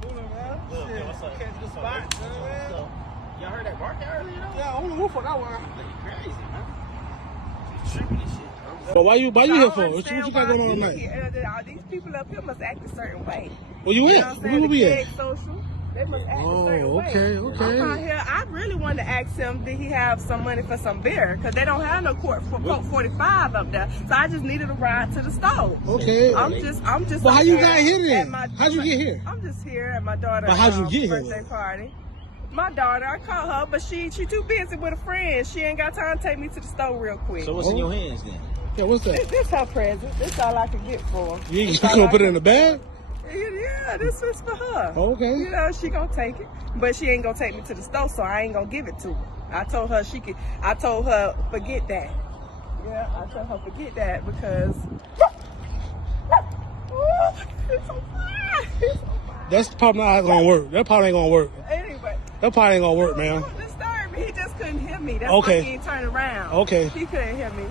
What's up? Catch the spot. Y'all heard that barking earlier? Yeah, on the roof for that one. Crazy, man. Tripping and shit. But why you here for? What you got going on tonight? These people up here must act a certain way. Where you at? Where we at? Social. They must act a certain way. Okay. I'm out here. I really wanted to ask him, did he have some money for some beer? Because they don't have no court for Coke 45 up there. So I just needed a ride to the store. Okay. I'm just. But how you got here then? How'd you get here? I'm just here at my daughter's birthday party. My daughter, I called her, but she too busy with a friend. She ain't got time to take me to the store real quick. So what's in your hands then? Yeah, what's that? This her present. This all I can get for her. You gonna put it in the bag? Yeah, this is for her. Okay. You know, she gonna take it, but she ain't gonna take me to the store, so I ain't gonna give it to her. I told her forget that. Yeah, I told her forget that because it's so fine. That's probably not gonna work. That probably ain't gonna work. Anyway. That probably ain't gonna work, man. Don't disturb me. He just couldn't hear me. That's why he ain't turned around. Okay. He couldn't hear me.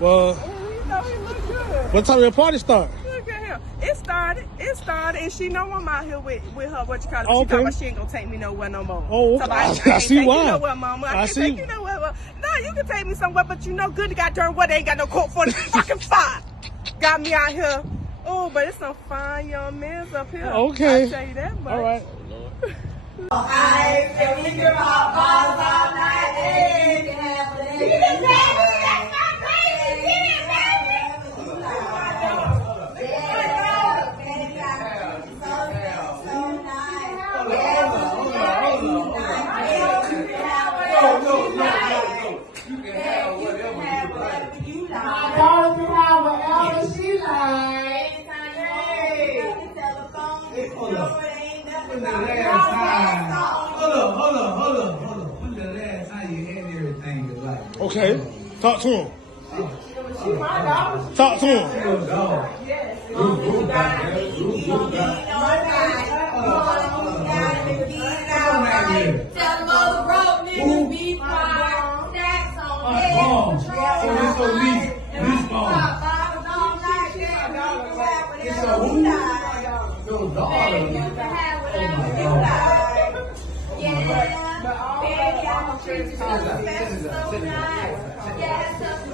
Well. You know, he look good. What time did the party start? Look at him. It started, and she know I'm out here with her, what you call it. Okay. She talking about she ain't gonna take me nowhere no more. Oh, so I see why. You nowhere, mama. I can't take you nowhere. No, you can take me somewhere, but you know good to goddamn what, they ain't got no court for the fucking five. Got me out here. Oh, but it's some fine young men up here. Okay. I'll tell you that much. All right. I can we give our balls all night. Hey, you can have it. You can have it. That's my baby. You can have it. Hold on. When the last time you had everything you like? Okay. Talk to him. Talk to him. Tell those broke niggas be quiet. Stacks on head. It's a who? Your daughter. You can have whatever you like. Yeah. Baby, I'm a treat you so nice. Yeah,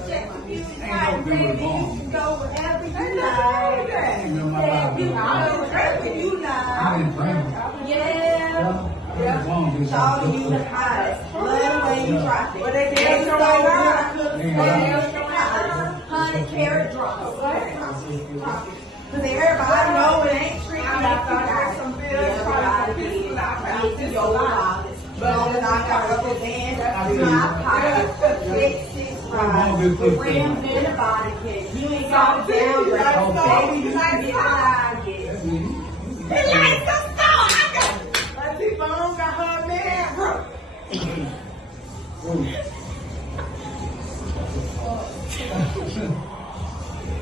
check the beauty right, baby. You can go wherever you like. Yeah, you can go wherever you like. Yeah. Charlie, you the hottest. Love the way you drop it. But they did so good. 100 carat drops. Because everybody know it ain't tricky. I got some bills. But I got rubber bands in my pocket. 6 rides. With rims in the body kit. You ain't got to down right. Baby, you can get what I get. It like the store. I got Auntie Bum got her man, bro.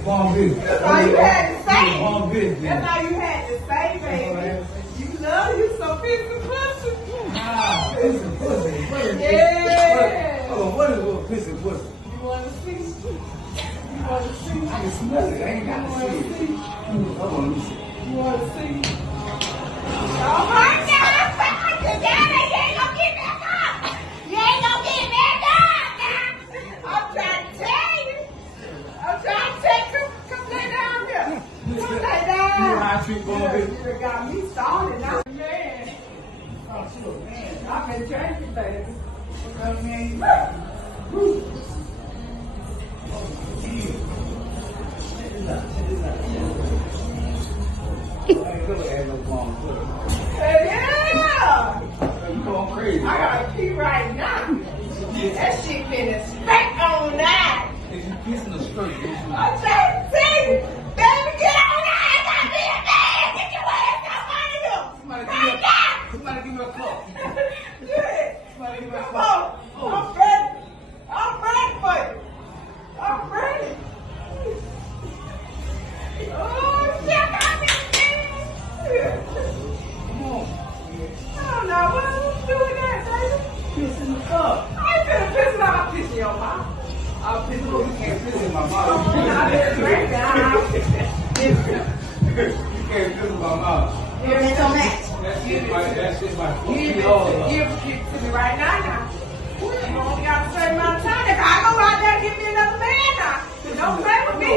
That's all you had to say. That's all you had to say, baby. You love you so piece of pussy. It's a pussy. Yeah. Hold on, what is a piece of pussy? You want to see? I can smell it. I ain't got to see it. Hold on, let me see. You want to see? Oh my God! You ain't gonna get back up. You ain't gonna get back up now. I'm trying to tell you. I'm trying to tell you. Come lay down here. Come lay down. You know how I treat Bum, baby? You got me started now. Man. Oh, she a man. I've been drinking, baby. Yeah! You going crazy. I gotta pee right now. That shit been a smack on that. If you pissing the skirt, I'm trying to tell you. Baby, get on that. I gotta be a man. Get your ass up out of here. somebody give me a cup. Yeah. Somebody give me a cup. I'm ready. I'm ready for you. I'm ready. Oh, shit. I'm Come on. I don't know. What are you doing that, baby? Pissing the cup. I ain't finna piss out. I'm pissing your mouth. I'll piss in you can't piss in my mouth. I didn't drink that. ain't good with my mouth. It don't match. That shit might fuck Give me it all to up. me right now. You only got a certain amount of time. If I go out there and give me another man now, don't play with me.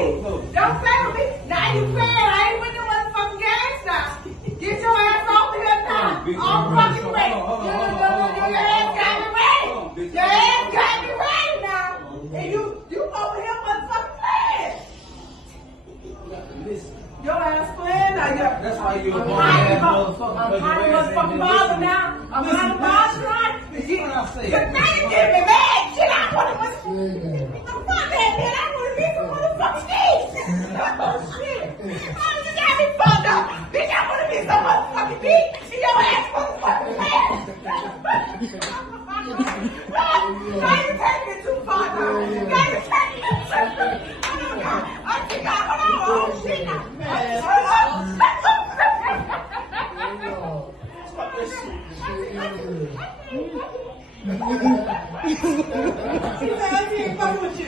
Don't play with me. Now you playing. I ain't with the motherfucking games now. Get your ass off here now. All fucking ready. Your ass got me ready. Your ass got me ready now. And you over here motherfucking playing. Your ass playing now. That's why you're a I'm bald hiding ass motherfucker. I'm because your hiding ass ain't motherfucking been father listening. now. I'm hiding father right. Listen what I say. Now you get me mad. Shit, I want to fuck that man. I want to be some motherfucking things. Oh shit. Oh, you got me fucked up. Bitch, I want to be some motherfucking beat. See your ass motherfucking mad. Now you take me too far now. Now you take me too far. I think I hold on. Oh shit. She said, I can't fuck with you.